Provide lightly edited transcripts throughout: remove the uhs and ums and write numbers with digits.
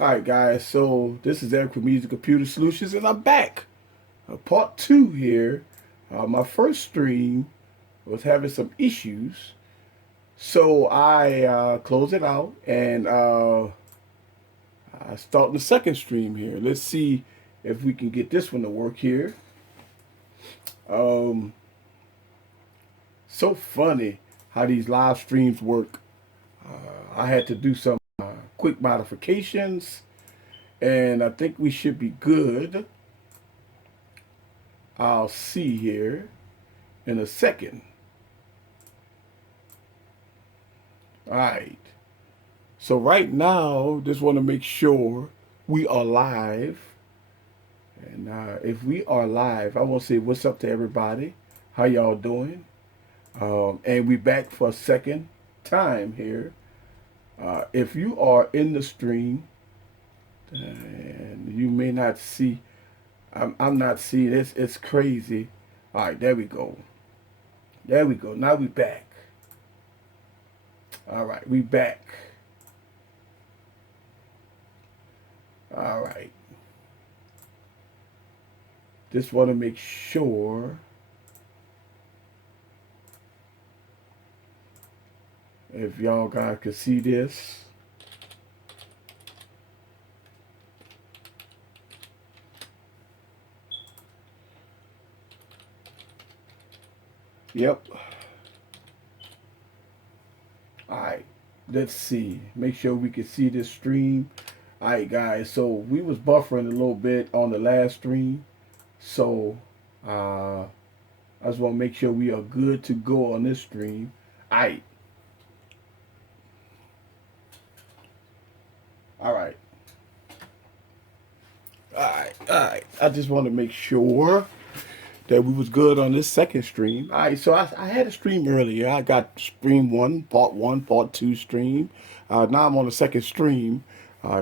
All right, guys. So this is Eric from Music Computer Solutions, and I'm back. Part two here. My first stream was having some issues, so I closed it out and I start the second stream here. Let's see if we can get this one to work here. Um, so funny how these live streams work. I had to do some quick modifications, and I think we should be good. I'll see here in a second. All right. So right now, just want to make sure we are live. And if we are live, I want to say what's up to everybody. How y'all doing? And we back for a second time here. If you are in the stream and you may not see, I'm not seeing this. It's crazy. All right, there we go. There we go. Now we back. All right, we back. All right. Just want to make sure if y'all guys can see this. Yep. All right. Let's see. Make sure we can see this stream. All right, guys. So we was buffering a little bit on the last stream. So I just want to make sure we are good to go on this stream. All right. All right. All right. All right. I just want to make sure that we was good on this second stream. All right, so I had a stream earlier. I got stream one, part two stream. Now I'm on the second stream.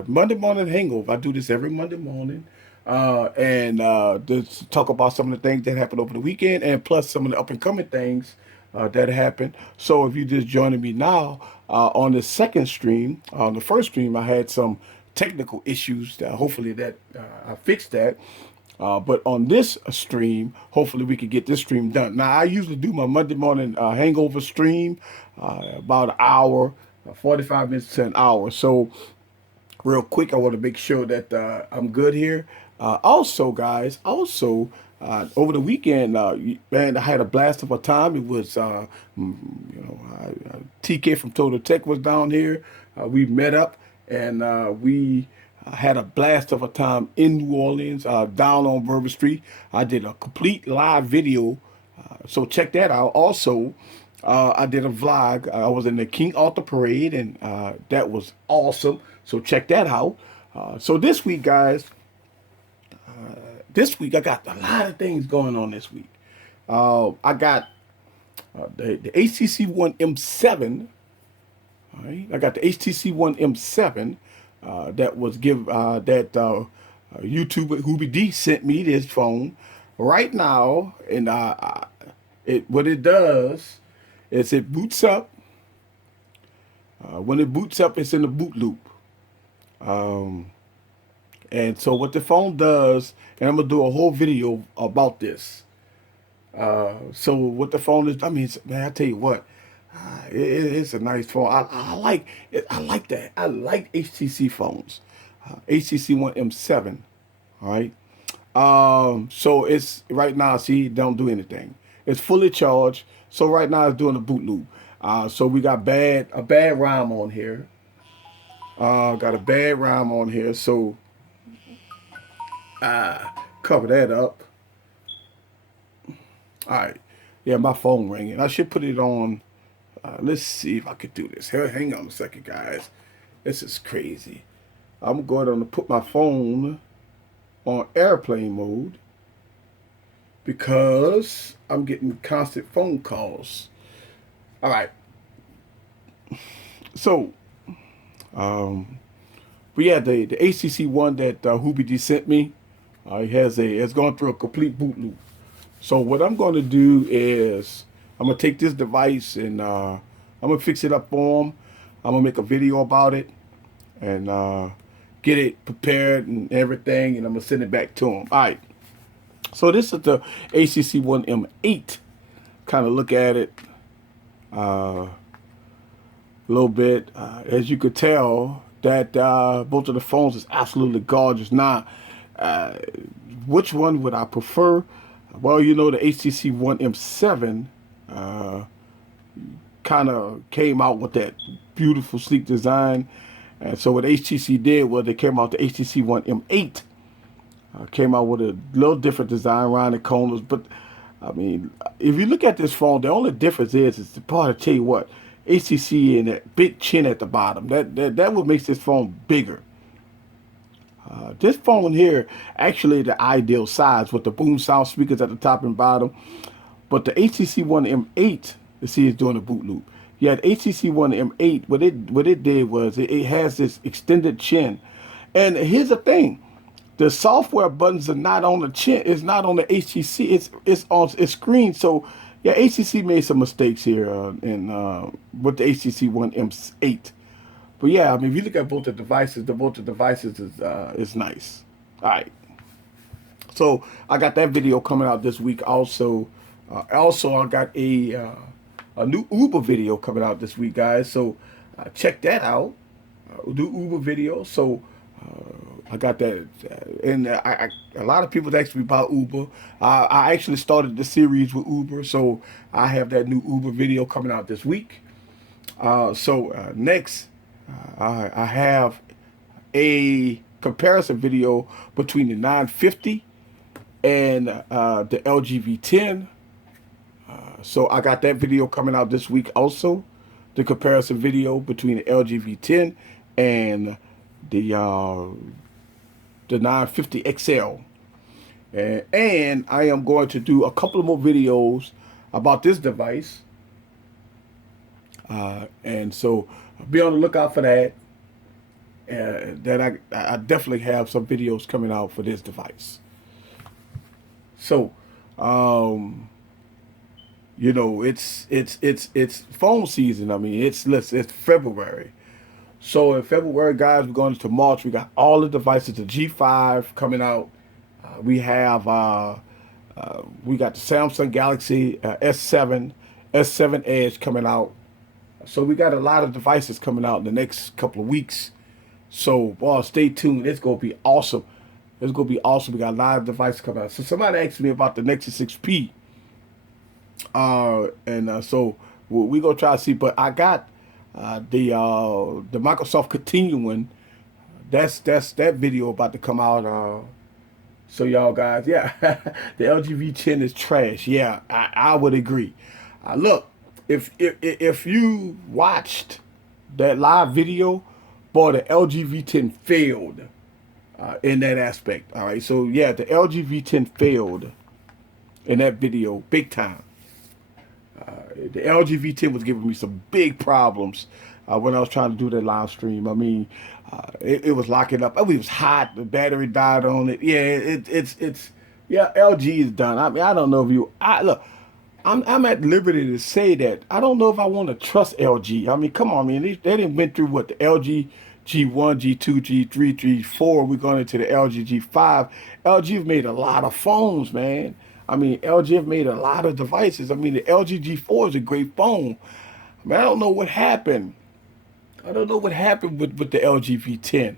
Monday morning hangover. I do this every Monday morning. And just talk about some of the things that happened over the weekend and plus some of the up and coming things that happened. So if you just joining me now on the second stream, on the first stream, I had some technical issues. Hopefully that I fixed that. But on this stream, hopefully we can get this stream done. Now, I usually do my Monday morning hangover stream about an hour, 45 minutes to an hour. So, real quick, I want to make sure that I'm good here. Also, guys, over the weekend, man, I had a blast of a time. It was, TK from Total Tech was down here. We met up and we had a blast of a time in New Orleans, down on Bourbon Street. I did a complete live video, so check that out. Also, I did a vlog. I was in the King Arthur Parade, and that was awesome. So check that out. So this week, guys, this week I got a lot of things going on this week. I got the HTC One M7. All right, I got the HTC One M7 that was that YouTuber Hubie D sent me this phone right now, and what it does is it boots up. When it boots up, it's in the boot loop. Um, and so what the phone does, and I'm gonna do a whole video about this. So what the phone is, I mean, man, I tell you what, it's a nice phone. I like it. I like that. I like HTC phones. HTC One M7. All right. So it's right now. See, it don't do anything. It's fully charged. So right now it's doing a boot loop. So we got a bad RAM on here. Got a bad RAM on here. So cover that up. All right. Yeah, my phone ringing. I should put it on. Let's see if I could do this. Hang on a second, guys. This is crazy. I'm going to put my phone on airplane mode because I'm getting constant phone calls. All right. So, we had the HTC One that Hubie D sent me. Has gone through a complete boot loop. So what I'm going to do is I'm going to take this device and I'm going to fix it up for him. I'm going to make a video about it. And get it prepared and everything, and I'm gonna send it back to them. All right. So this is the HTC One M8. Kind of look at it a little bit. As you could tell, that both of the phones is absolutely gorgeous. Now, uh, which one would I prefer? Well, you know, the HTC One M7 kind of came out with that beautiful, sleek design. And so what HTC did was they came out the HTC One M8. Came out with a little different design around the corners. But, I mean, if you look at this phone, the only difference is the part, I tell you what, HTC and that big chin at the bottom. That what makes this phone bigger. This phone here actually the ideal size with the boom sound speakers at the top and bottom. But the HTC One M8, you see it's doing a boot loop. Yeah, the HTC One M8, what it did was it has this extended chin. And here's the thing. The software buttons are not on the chin. It's not on the HTC. It's on its screen. So yeah, HTC made some mistakes here with the HTC One M8. But yeah, I mean, if you look at both the devices is nice. All right. So I got that video coming out this week. Also, I got a new Uber video coming out this week, guys. So check that out. New Uber video. So I got that, and a lot of people ask me about Uber. I actually started the series with Uber, so I have that new Uber video coming out this week. Next, I have a comparison video between the 950 and the LG V10. So I got that video coming out this week also. The comparison video between the LG V10 and the 950 XL. And I am going to do a couple of more videos about this device. And so be on the lookout for that. That I definitely have some videos coming out for this device. So, you know, it's phone season. I mean, it's February. So in February, guys, we're going into March. We got all the devices. The G5 coming out. We got the Samsung Galaxy S7, S7 Edge coming out. So we got a lot of devices coming out in the next couple of weeks. So, boy, stay tuned. It's gonna be awesome. It's gonna be awesome. We got a lot of devices coming out. So somebody asked me about the Nexus 6P. So we're gonna try to see. But I got the Microsoft Continuum. That's that video about to come out. So y'all guys, yeah, the LG V10 is trash. Yeah, I would agree. Look, if you watched that live video, boy, the LG V10 failed in that aspect. All right, so yeah, the LG V10 failed in that video big time. The LG V10 was giving me some big problems when I was trying to do that live stream. I mean, it was locking up. I mean, it was hot. The battery died on it. Yeah, yeah. LG is done. I mean, I don't know if you. Look, I'm at liberty to say that I don't know if I want to trust LG. I mean, come on, man. They didn't went through what the LG G1, G2, G3, G4. We're going into the LG G5. LG have made a lot of phones, man. I mean, LG have made a lot of devices. I mean, the LG G4 is a great phone. I mean, I don't know what happened. I don't know what happened with the LG V10.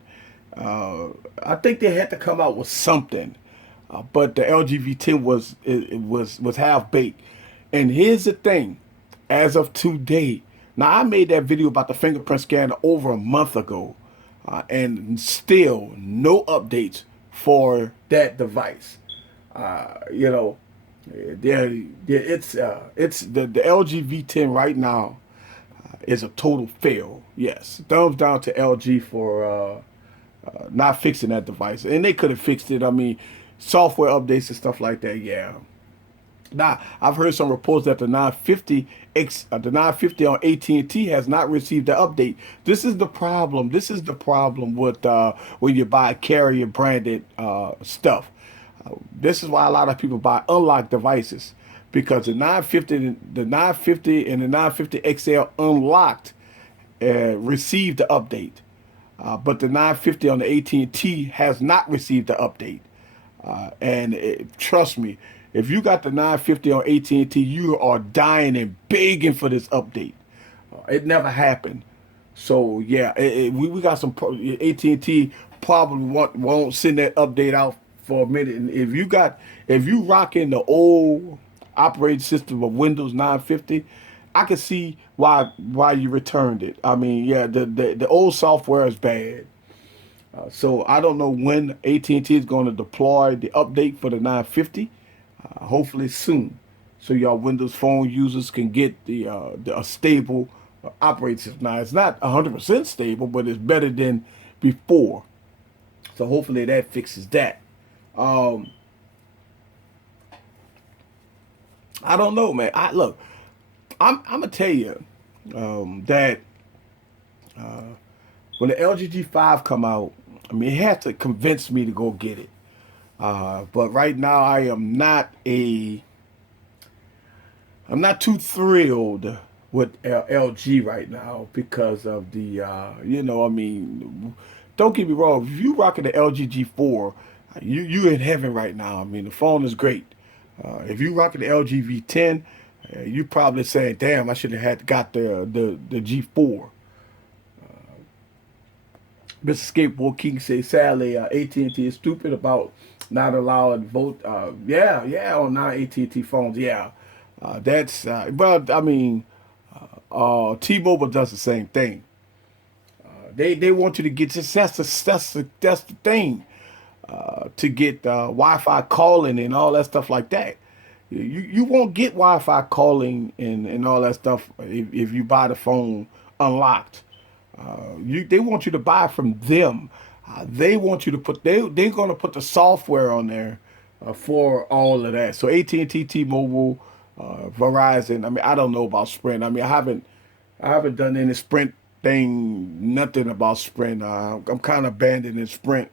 I think they had to come out with something. But the LG V10 was half baked. And here's the thing, as of today, now I made that video about the fingerprint scanner over a month ago, and still no updates for that device. You know, it's the LG V10 right now is a total fail. Yes, thumbs down to LG for not fixing that device, and they could have fixed it. I mean, software updates and stuff like that. Yeah. Now, I've heard some reports that the 950 on AT&T has not received the update. This is the problem. This is the problem with when you buy carrier branded stuff. This is why a lot of people buy unlocked devices, because the 950 and the 950 XL unlocked received the update. but the 950 on the AT&T has not received the update. Trust me, if you got the 950 on AT&T, you are dying and begging for this update. It never happened. So yeah, we got some AT&T probably won't send that update out for a minute. And if you rocking the old operating system of Windows 950, I can see why you returned it. I mean, yeah, the old software is bad. So I don't know when AT&T is going to deploy the update for the 950. Hopefully soon, so y'all Windows Phone users can get a stable operating system. Now it's not 100% stable, but it's better than before. So hopefully that fixes that. Um, I don't know, man. I'm gonna tell you that when the LG G5 come out, I mean, it had to convince me to go get it. But right now, I'm not too thrilled with LG right now because of I mean, don't get me wrong. If you rocking the LG G4, you in heaven right now. I mean, the phone is great. If you rocking the LG V10, you probably saying, "Damn, I should have had got the G4." Mr. Skateboard King says, sadly, AT&T is stupid about not allowing vote. Yeah, on non-AT&T phones. Yeah, that's. But I mean, T-Mobile does the same thing. They want you to get this. That's the thing. To get Wi-Fi calling and all that stuff like that. You won't get Wi-Fi calling and all that stuff if you buy the phone unlocked. They want you to buy from them. They want you to they're going to put the software on there for all of that. So AT&T, T-Mobile, Verizon. I mean, I don't know about Sprint. I mean, I haven't done any Sprint thing. Nothing about Sprint. I'm kind of abandoning Sprint,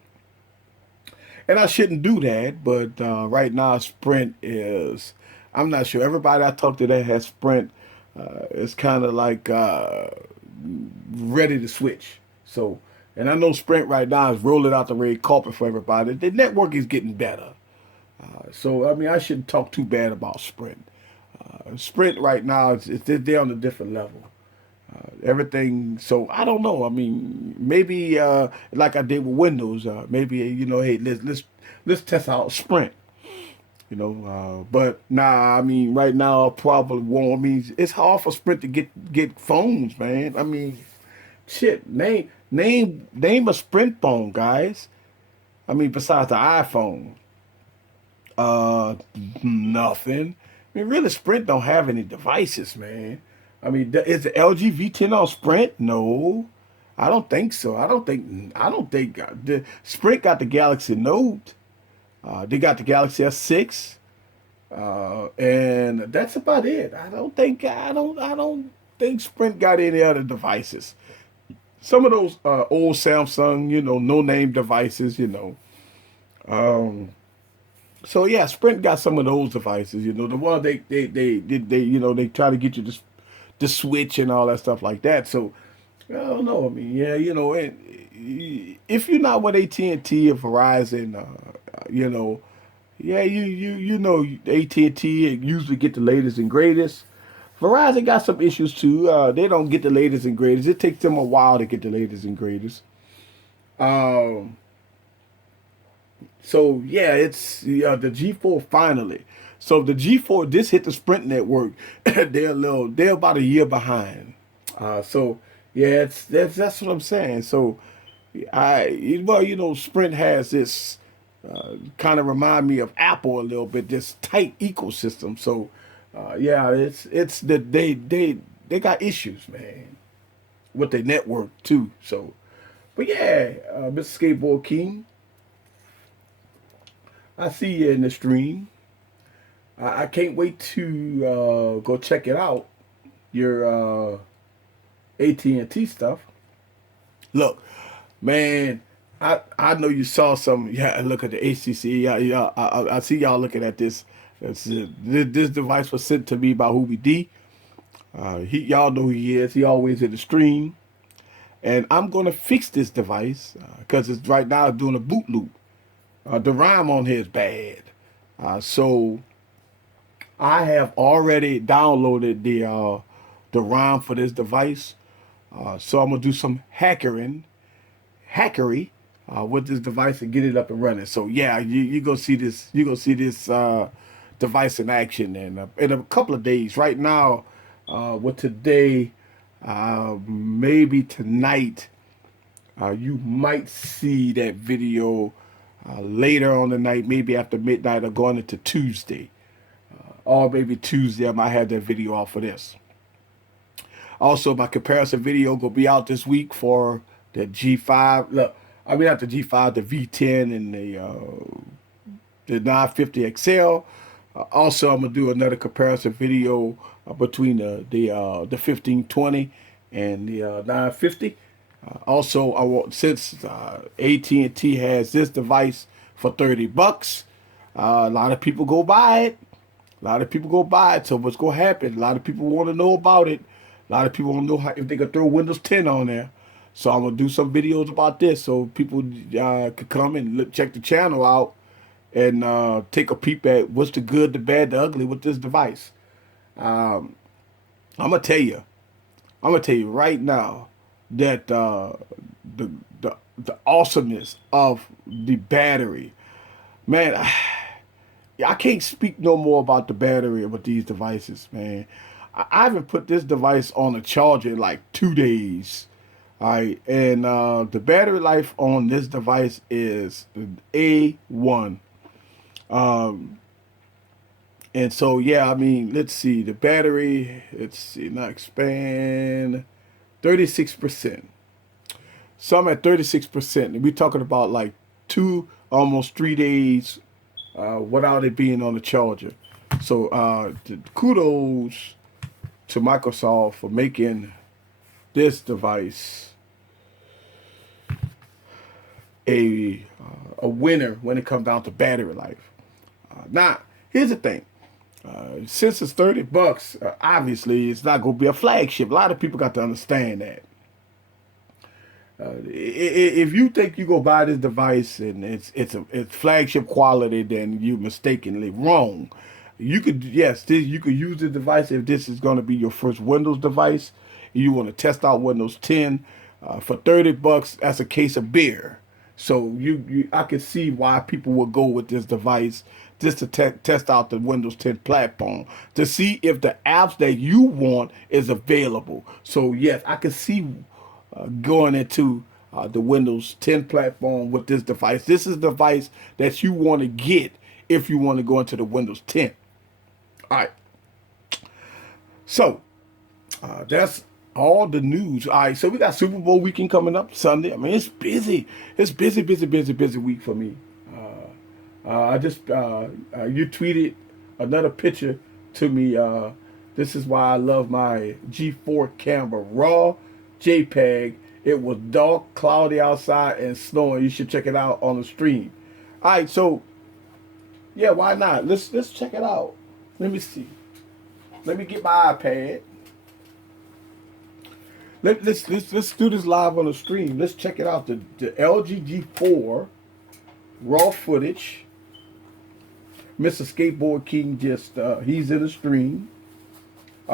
and I shouldn't do that. But right now, Sprint is. I'm not sure. Everybody I talk to that has Sprint is kind of like. Ready to switch. So, and I know Sprint right now is rolling out the red carpet for everybody. The network is getting better. So, I mean, I shouldn't talk too bad about Sprint. Sprint right now they're on a different level. Everything. So I don't know. I mean, maybe like I did with Windows. Maybe hey, let's test out Sprint. But nah, I mean, right now I probably won't. I mean, it's hard for Sprint to get phones, man. I mean, shit, name a Sprint phone, guys. I mean, besides the iPhone, uh, nothing. I mean, really, Sprint don't have any devices, man. I mean, is the LG V10 on Sprint? No, I don't think so. I don't think the Sprint got the Galaxy Note. They got the Galaxy S6, and that's about it. I don't think Sprint got any other devices. Some of those old Samsung, no name devices. Um, so yeah, Sprint got some of those devices. The one they try to get you to switch and all that stuff like that. So I don't know. I mean, yeah, if you're not with AT&T or Verizon, yeah, AT&T usually get the latest and greatest. Verizon got some issues too. They don't get the latest and greatest. It takes them a while to get the latest and greatest. Um, so yeah, it's the G4 finally. So the G4 this hit the Sprint network. They're about a year behind. So yeah, that's what I'm saying. So Sprint has this kind of remind me of Apple a little bit, this tight ecosystem. So yeah, it's that they got issues, man, with their network too. So, but yeah, Mr. Skateboard King, I see you in the stream. I can't wait to go check it out. Your AT&T stuff. Look, man, I know you saw some. Yeah, look at the HTC. Yeah, I see y'all looking at this. This device was sent to me by Hoobie D. Y'all know who he is. He always in the stream. and I'm gonna fix this device because it's right now doing a boot loop. The RAM on here is bad, so I have already downloaded the ROM for this device. So I'm gonna do some hackery with this device and get it up and running. So yeah, you gonna see this. You gonna see this device in action in a couple of days. Right now, with today, maybe tonight, you might see that video later on the night, maybe after midnight or going into Tuesday. Or maybe Tuesday, I might have that video off for this. Also, my comparison video will be out this week for the G5. Look, I mean not the G5, the V10 and the 950 XL. Also, I'm gonna do another comparison video between the 1520 and the 950. Also, I want since AT&T has this device for $30, a lot of people go buy it. A lot of people go buy it. So what's gonna happen? A lot of people want to know about it. A lot of people want to know if they could throw Windows 10 on there. So I'm gonna do some videos about this so people could come and check the channel out and take a peep at what's the good, the bad, the ugly with this device. I'm gonna tell you. I'm gonna tell you right now that the the awesomeness of the battery, man. I can't speak no more about the battery with these devices, man. I haven't put this device on a charger in like 2 days. All right, and the battery life on this device is A1. Um, and so yeah, I mean, let's see the battery. Let's see, not expand 36%. So I'm at 36%, and we're talking about like almost 3 days without it being on the charger. So kudos to Microsoft for making this device a winner when it comes down to battery life. Now, here's the thing. Since it's $30, obviously it's not going to be a flagship. A lot of people got to understand that. If you think you go buy this device and it's flagship quality, then you mistakenly wrong. You could you could use the device if this is going to be your first Windows device. You want to test out Windows 10 for $30. That's a case of beer. So I can see why people would go with this device just to test out the Windows 10 platform to see if the apps that you want is available. So yes, I can see going into the Windows 10 platform with this device. This is the device that you want to get if you want to go into the Windows 10. All right. So that's all the news. All right. So we got Super Bowl weekend coming up Sunday. I mean, it's busy. It's busy week for me. I just you tweeted another picture to me. This is why I love my G4 camera raw JPEG. It was dark, cloudy outside, and snowing. You should check it out on the stream. All right, so yeah, why not? Let's check it out. Let me see. Let me get my iPad. Let's do this live on the stream. Let's check it out. The LG G4 raw footage. Mr. Skateboard King just he's in the stream.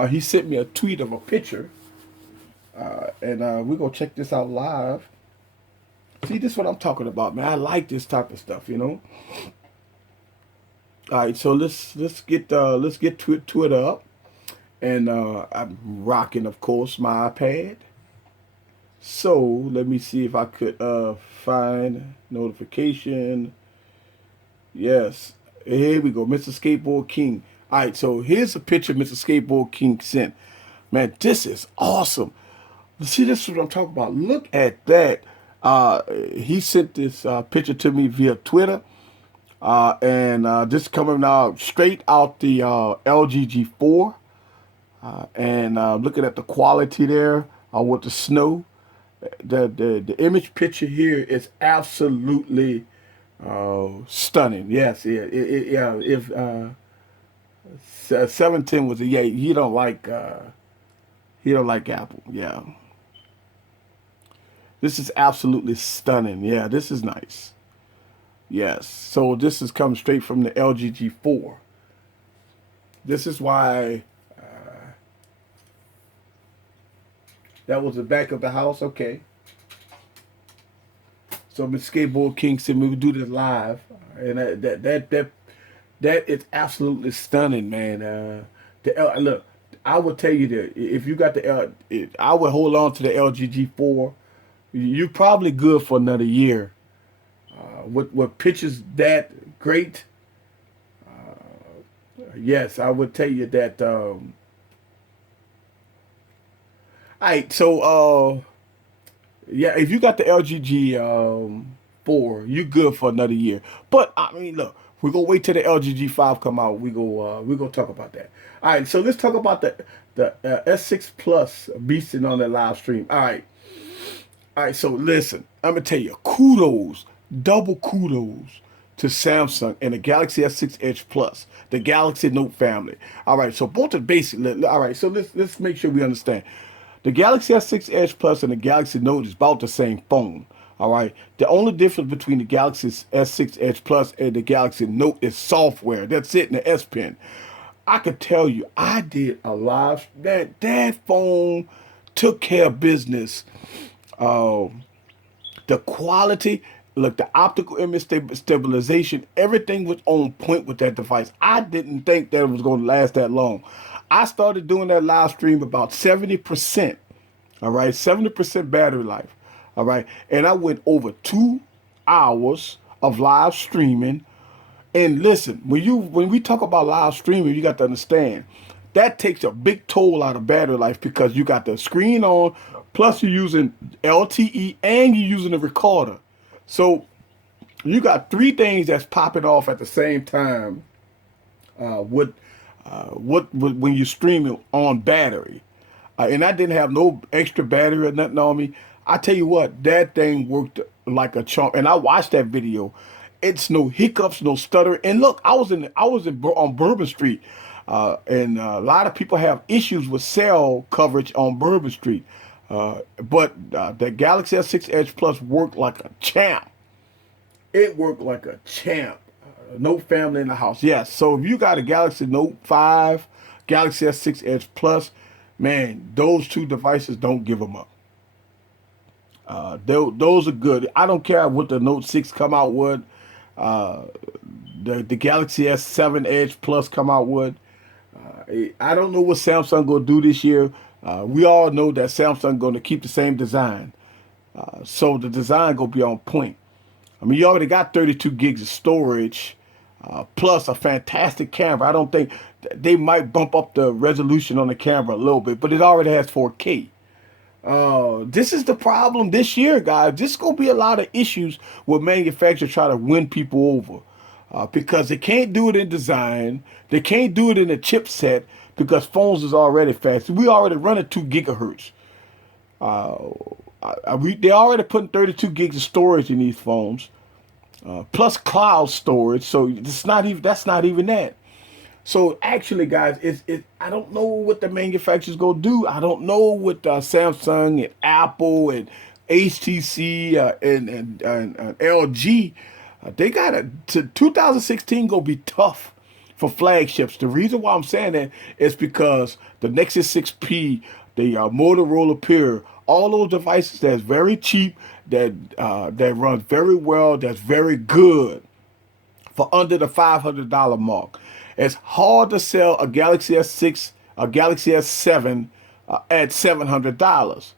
He sent me a tweet of a picture. And we're going to check this out live. See, this is what I'm talking about, man. I like this type of stuff, you know. All right, so let's get to it up. And I'm rocking, of course, my iPad. So let me see if I could find notification. Yes, here we go, Mr. Skateboard King. All right, so here's a picture Mr. Skateboard King sent. Man, this is awesome. See, this is what I'm talking about. Look at that. He sent this picture to me via Twitter. And this coming out straight out the LG G4. And looking at the quality there with the snow. The image picture here is absolutely stunning. Yes, yeah. If 710 was a he don't like Apple. Yeah. This is absolutely stunning. Yeah, this is nice. Yes. So this is coming straight from the LGG4. This is why that was the back of the house. Okay. So Miss Skateboard King said we would do this live, and that is absolutely stunning, man. Look, I would tell you that if you got the I would hold on to the LGG4. You're probably good for another year. With pictures that great, yes, I would tell you that. All right, so yeah, if you got the LGG 4, you good for another year. But I mean, look, we're gonna wait till the LGG 5 come out. We gonna talk about that. All right, so let's talk about the S6 Plus beasting on that live stream. All right. So listen, I'm gonna tell you, kudos, double kudos to Samsung and the Galaxy S6 Edge Plus, the Galaxy Note family. All right, so both are basic. All right, so let's make sure we understand. The Galaxy S6 Edge Plus and the Galaxy Note is about the same phone. All right. The only difference between the Galaxy S6 Edge Plus and the Galaxy Note is software. That's it in the S Pen. I could tell you, I did a live that phone took care of business. Uh, the quality, look, the optical image stabilization, everything was on point with that device. I didn't think that it was going to last that long. I started doing that live stream about 70%. All right, 70% battery life. All right, and I went over 2 hours of live streaming. And listen, when we talk about live streaming, you got to understand that takes a big toll out of battery life because you got the screen on, plus you're using LTE and you're using a recorder. So you got three things that's popping off at the same time. With when you're streaming on battery, and I didn't have no extra battery or nothing on me. I tell you what, that thing worked like a charm. And I watched that video. It's no hiccups, no stutter. And look, on Bourbon Street, and a lot of people have issues with cell coverage on Bourbon Street. But the Galaxy S6 Edge Plus worked like a champ. It worked like a champ. Note family in the house. Yes. So if you got a Galaxy Note 5, Galaxy S6 Edge Plus, man, those two devices, don't give them up. Those are good. I don't care what the Note 6 come out with. The Galaxy S7 Edge Plus come out with. I don't know what Samsung gonna do this year. We all know that Samsung gonna keep the same design. So the design gonna be on point. I mean, you already got 32 gigs of storage, plus a fantastic camera. I don't think they might bump up the resolution on the camera a little bit, but it already has 4K. This is the problem this year, guys. This is going to be a lot of issues with manufacturers trying to win people over. Because they can't do it in design. They can't do it in the chipset because phones is already fast. We already run at 2 gigahertz. They already putting 32 gigs of storage in these phones, plus cloud storage. So that's not even that. So actually, guys, I don't know what the manufacturers gonna do. I don't know what Samsung and Apple and HTC and LG. They got to 2016 gonna be tough for flagships. The reason why I'm saying that is because the Nexus 6P, the Motorola Peer, all those devices that's very cheap, that run very well, that's very good for under the $500 mark. It's hard to sell a Galaxy S6, a Galaxy S7 at $700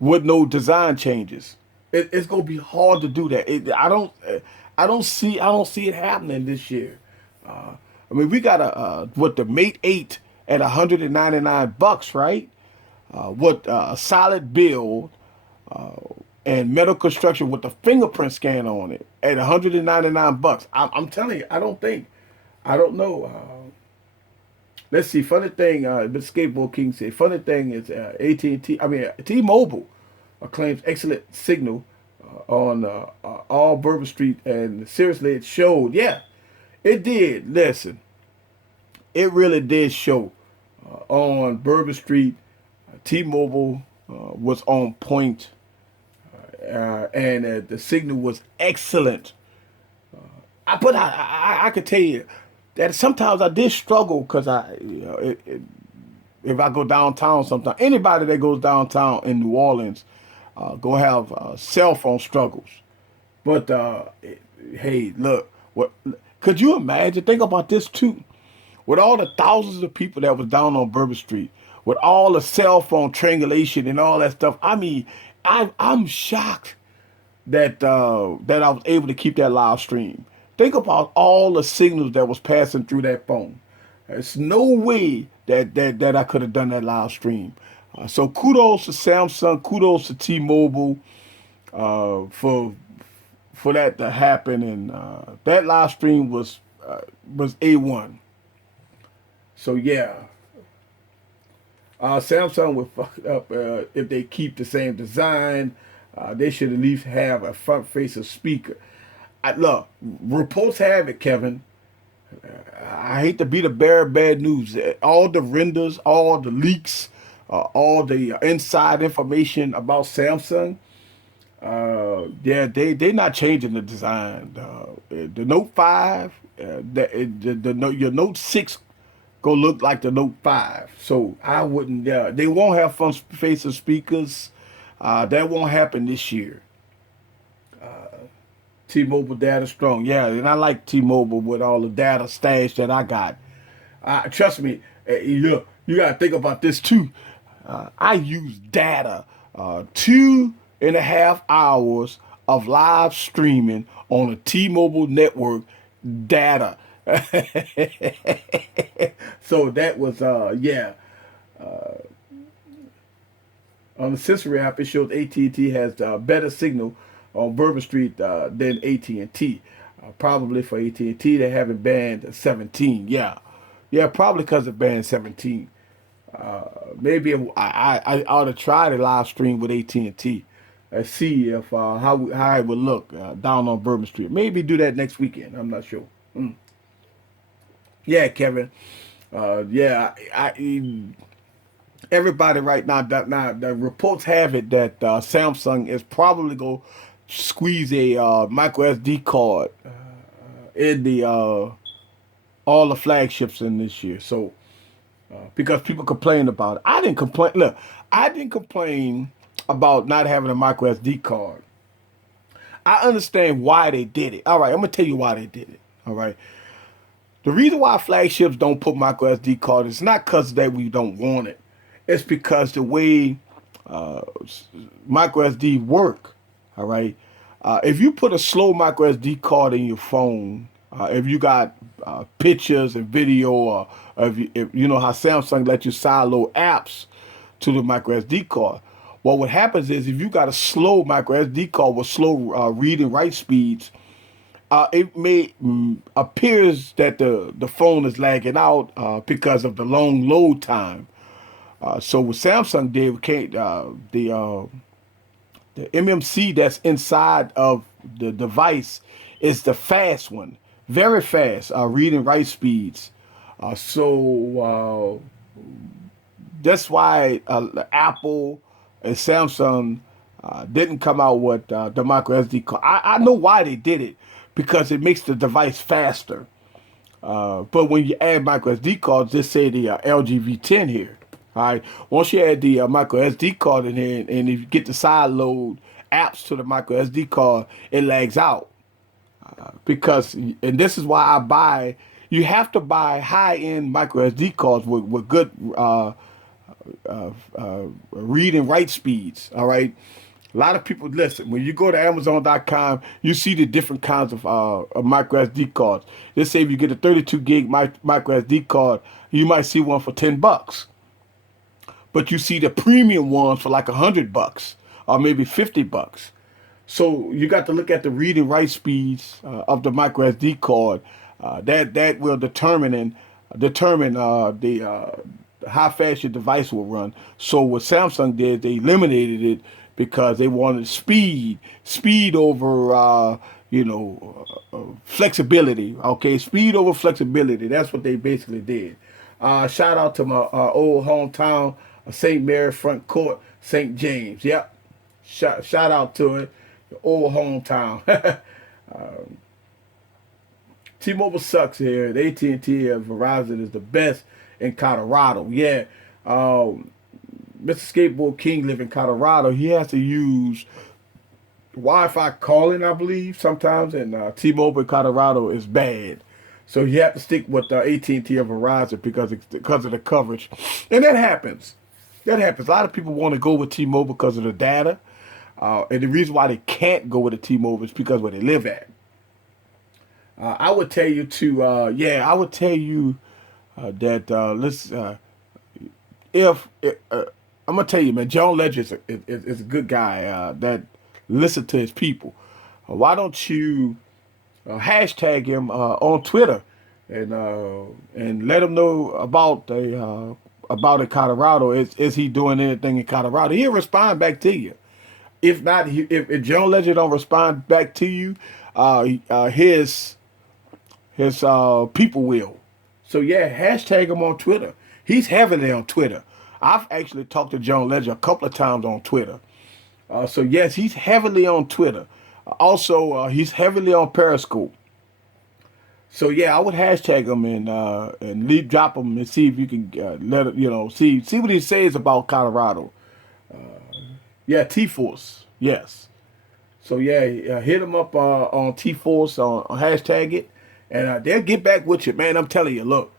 with no design changes. It's gonna be hard to do that. I don't see it happening this year. I mean, we got the Mate 8 at $199, right? With a solid build and metal construction with the fingerprint scan on it at $199. I'm telling you, I don't know. Let's see. Funny thing, the Skateboard King said. Funny thing is, T-Mobile claims excellent signal on all Bourbon Street, and seriously, it showed. Yeah, it did. Listen, it really did show on Bourbon Street. T-Mobile was on point. and the signal was excellent. But I could tell you that sometimes I did struggle because if I go downtown, sometimes anybody that goes downtown in New Orleans go have cell phone struggles. But hey, look, what could you imagine? Think about this too. With all the thousands of people that was down on Bourbon Street, with all the cell phone triangulation and all that stuff. I mean, I'm shocked that I was able to keep that live stream. Think about all the signals that was passing through that phone. There's no way that I could have done that live stream. So kudos to Samsung, kudos to T-Mobile for that to happen, and that live stream was A1. So yeah, Samsung would fuck up if they keep the same design. They should at least have a front facing speaker. Look, reports have it, Kevin. I hate to be the bearer of bad news. All the renders, all the leaks, all the inside information about Samsung. Yeah, they not changing the design. The Note 5, your Note 6 go look like the Note 5. So I wouldn't. They won't have front facing speakers. That won't happen this year. T-Mobile data strong. Yeah, and I like T-Mobile with all the data stash that I got. Trust me, you got to think about this too. I use data, 2.5 hours of live streaming on a T-Mobile network data. So that was, yeah. On the Sensory app, it shows AT&T has better signal on Bourbon Street than AT&T. Probably for AT&T, they haven't banned 17. Yeah, yeah, probably because of banned 17. Maybe I ought to try the live stream with AT&T and see if how it would look down on Bourbon Street. Maybe do that next weekend. I'm not sure. Yeah, Kevin. Yeah, everybody right now, the reports have it that Samsung is probably going to squeeze a micro SD card in the all the flagships in this year. So because people complain about it, I didn't complain. Look, I didn't complain about not having a micro SD card. I understand why they did it. All right, I'm gonna tell you why they did it. All right. The reason why flagships don't put micro SD card is not because that we don't want it. It's because the way uh, micro SD work. All right. If you put a slow micro SD card in your phone, if you got pictures and video, or if you know how Samsung let you sideload apps to the micro SD card, well, what happens is if you got a slow micro SD card with slow read and write speeds, it may appears that the phone is lagging out because of the long load time. So what Samsung did, the MMC that's inside of the device is the fast one, very fast read and write speeds. So that's why Apple and Samsung didn't come out with the micro SD card. I know why they did it because it makes the device faster. But when you add micro SD cards, just say the LG V10 here. All right. Once you add the micro SD card in here, and if you get the side load apps to the micro SD card, it lags out because, and this is why I buy. You have to buy high end micro SD cards with good read and write speeds. All right. A lot of people listen. When you go to Amazon.com, you see the different kinds of micro SD cards. Let's say if you get a 32 gig micro SD card, you might see one for $10, but you see the premium ones for like $100 or maybe $50. So you got to look at the read and write speeds of the micro SD card. That will determine the how fast your device will run. So what Samsung did, they eliminated it because they wanted speed over flexibility. Okay, speed over flexibility. That's what they basically did. Shout out to my old hometown, St. Mary Front Court, St. James. Yep. shout out to it, the old hometown. T-Mobile sucks here. The AT&T of Verizon is the best in Colorado. Yeah, Mr. Skateboard King live in Colorado. He has to use Wi-Fi calling, I believe, sometimes, and T-Mobile in Colorado is bad. So you have to stick with AT&T or Verizon because of the coverage, and that happens. That happens. A lot of people want to go with T-Mobile because of the data, and the reason why they can't go with the T-Mobile is because where they live at. I would tell you to, I would tell you that I'm gonna tell you, man, John Legend is a good guy that listen to his people. Why don't you hashtag him on Twitter and let him know about in Colorado? Is he doing anything in Colorado? He'll respond back to you. If not, if John Legend don't respond back to you, his people will. So yeah, hashtag him on Twitter. He's heavily on Twitter. I've actually talked to John Legend a couple of times on Twitter. So yes, he's heavily on Twitter. Also, he's heavily on Periscope. So yeah, I would hashtag him and drop him and see if you can let it, see what he says about Colorado. Yeah, T Force. Yes. So yeah, hit him up on T Force on hashtag it, and they'll get back with you, man. I'm telling you, look,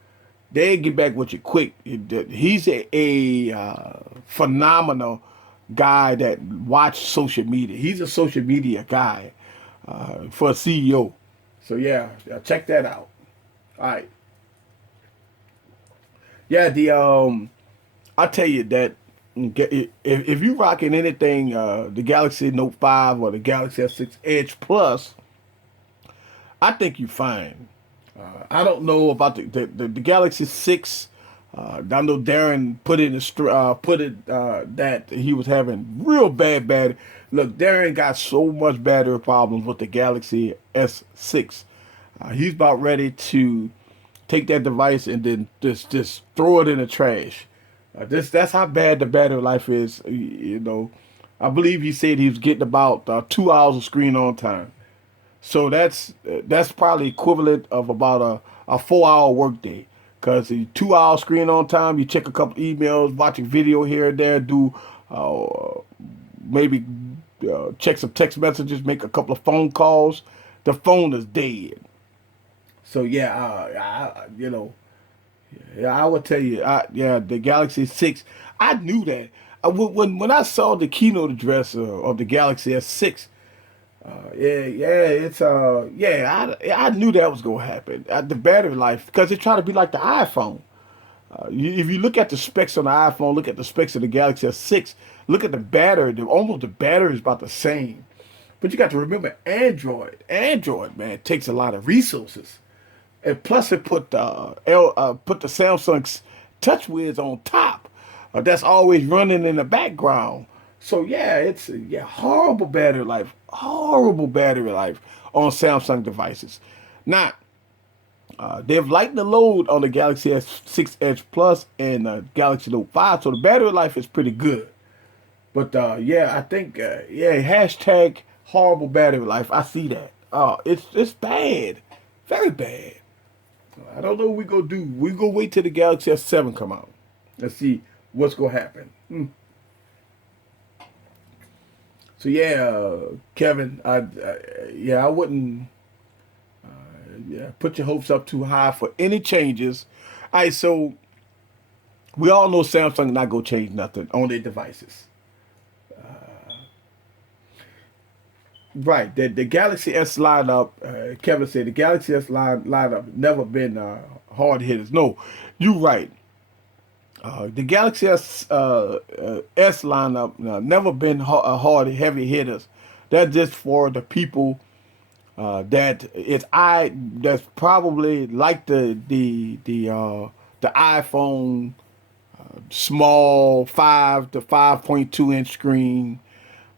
they'll get back with you quick. He's a phenomenal guy that watch social media. He's a social media guy for a CEO. So yeah, check that out. All right. Yeah, I tell you that if you rocking anything, the Galaxy Note 5 or the Galaxy S6 Edge Plus, I think you're fine. I don't know about the Galaxy 6. I know Darren that he was having real bad. Look, Darren got so much battery problems with the Galaxy S6. He's about ready to take that device and then just throw it in the trash. That's how bad the battery life is. I believe he said he was getting about 2 hours of screen on time. So that's probably equivalent of about a 4 hour workday. Because 2 hour screen on time, you check a couple emails, watch a video here and there, do maybe check some text messages, make a couple of phone calls. The phone is dead. So yeah, I would tell you, the Galaxy 6. I knew that when I saw the keynote address of the Galaxy S6. I knew that was gonna happen. The battery life, because they try to be like the iPhone. If you look at the specs on the iPhone, look at the specs of the Galaxy S6, look at the battery. The battery is about the same. But you got to remember, Android, man, takes a lot of resources, and plus it put the Samsung's TouchWiz on top. That's always running in the background. So yeah, it's horrible battery life on Samsung devices. Now, they've lightened the load on the Galaxy S6 Edge Plus and Galaxy Note 5, so the battery life is pretty good. But I think hashtag horrible battery life. I see that. It's bad, very bad. I don't know what we gonna do. We gonna wait till the Galaxy S7 come out. Let's see what's gonna happen. So yeah, Kevin, I wouldn't put your hopes up too high for any changes. All right, so we all know Samsung not gonna change nothing on their devices. Right, the Galaxy S lineup, Kevin said the Galaxy S lineup never been hard hitters. No, you're right. The Galaxy S lineup never been hard heavy hitters. That's just for the people that's probably like the iPhone small 5 to 5.2 inch screen.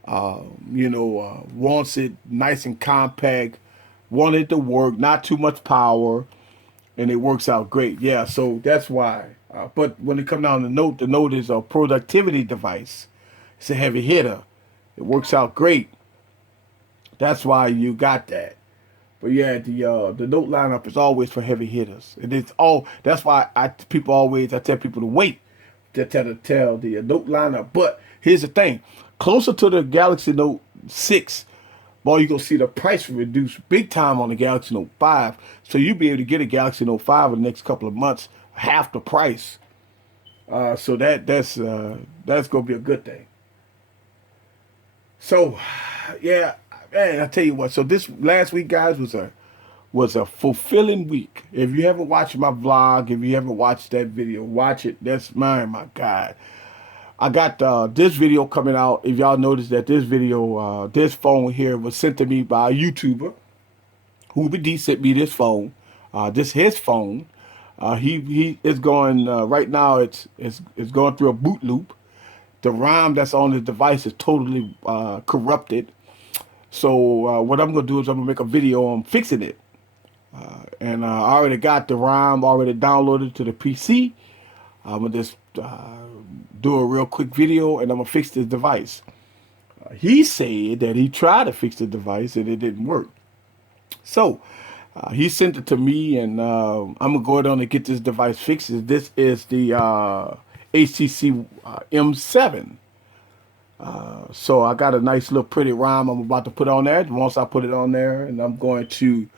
Wants it nice and compact, want it to work, not too much power, and it works out great. Yeah, so that's why. But when it comes down to the Note is a productivity device. It's a heavy hitter. It works out great. That's why you got that. But yeah, the note lineup is always for heavy hitters. It is all. That's why I tell people to wait to tell the note lineup. But here's the thing: closer to the Galaxy Note 6, boy, you're gonna see the price reduced big time on the Galaxy Note 5. So you'll be able to get a Galaxy Note 5 in the next couple of months, half the price. So that's gonna be a good thing. So, yeah, man, I tell you what. So this last week, guys, was a fulfilling week. If you haven't watched my vlog, if you haven't watched that video, watch it. That's mine, my God. I got this video coming out. If y'all noticed that this video, this phone here was sent to me by a YouTuber. Hoover D sent me this phone. This his phone. He is going right now. It's going through a boot loop. The RAM that's on the device is totally corrupted. So what I'm gonna do is I'm gonna make a video on fixing it. And I already got the RAM already downloaded to the PC. I'm gonna just do a real quick video and I'm gonna fix this device. He said that he tried to fix the device and it didn't work. So he sent it to me, and I'm gonna go down and get this device fixed. This is the HTC M7. So I got a nice little pretty RAM I'm about to put on there. Once I put it on there, and I'm going to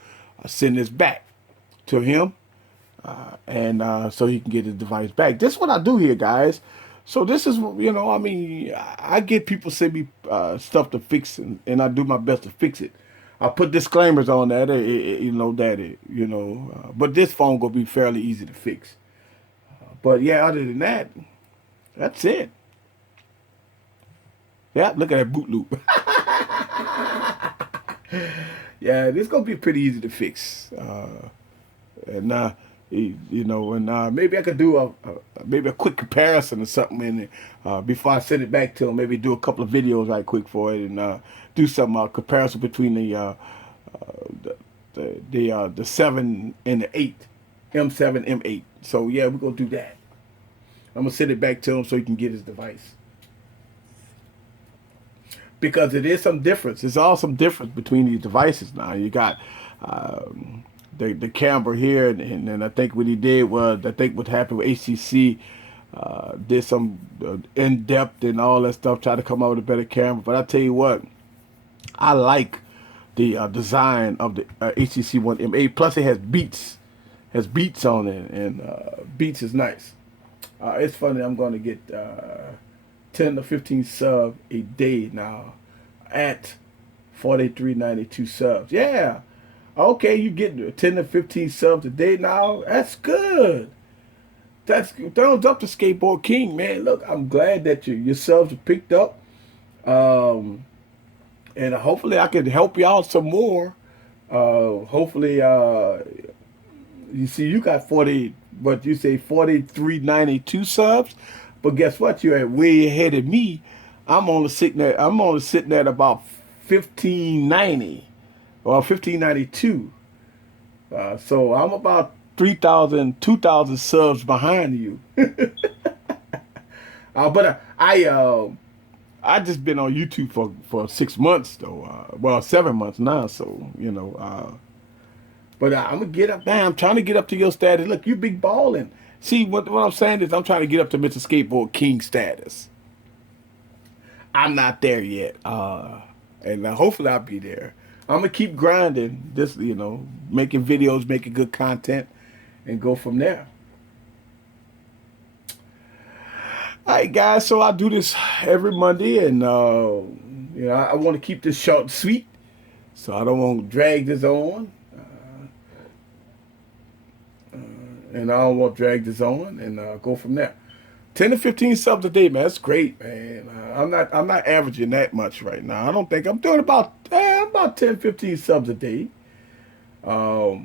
send this back to him, and so he can get his device back. This is what I do here, guys. So this is, I mean, I get people send me stuff to fix, and I do my best to fix it. I put disclaimers on that, but this phone gonna be fairly easy to fix. But yeah, other than that, that's it. Yeah, look at that boot loop. Yeah, this gonna be pretty easy to fix. And maybe I could do maybe a quick comparison or something in it before I send it back to him. Maybe do a couple of videos right quick for it, and do some comparison between the 7 and the 8, M7, M8. So yeah, we're gonna do that. I'm gonna send it back to him so he can get his device, because it is some difference. There's all some difference between these devices now. You got the camera here, and I think what he did was, I think what happened with HTC, did some in depth and all that stuff, try to come out with a better camera. But I tell you what, I like the design of the HTC One M8. Plus, it has beats on it, and beats is nice. It's funny. I'm going to get 10 to 15 subs a day now at 43.92 subs. Yeah. Okay, you get 10 to 15 subs a day now. That's good. That's thumbs up to Skateboard King, man. Look, I'm glad that your subs are picked up. And hopefully I can help y'all some more. Hopefully, you see, you got 43.92 subs. But guess what? You're way ahead of me. I'm only sitting at about 1590 or 1592. So I'm about 3,000, 2,000 subs behind you. But I just been on YouTube for 6 months though. Well, 7 months now. So but I'm gonna get up. Man, I'm trying to get up to your status. Look, you big balling. See, what I'm saying is I'm trying to get up to Mr. Skateboard King status. I'm not there yet. And hopefully I'll be there. I'm going to keep grinding this, making videos, making good content, and go from there. All right, guys, so I do this every Monday, and, I want to keep this short and sweet, so I don't want to drag this on. And I don't want to drag this on, and go from there. 10 to 15 subs a day, man. That's great, man. I'm not averaging that much right now. I don't think I'm doing about 10, 15 subs a day. I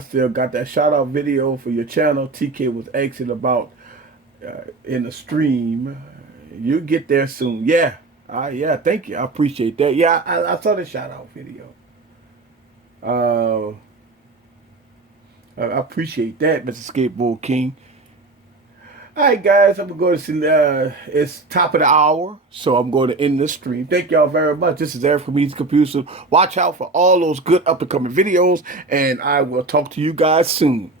still got that shout out video for your channel. TK was asking about in the stream. You get there soon. Yeah. Yeah, thank you. I appreciate that. Yeah, I saw the shout out video. I appreciate that, Mr. Skateboard King. All right, guys, I'm going to see, it's top of the hour, so I'm going to end this stream. Thank y'all very much. This is Eric from Easy Computer. Watch out for all those good up-and-coming videos, and I will talk to you guys soon.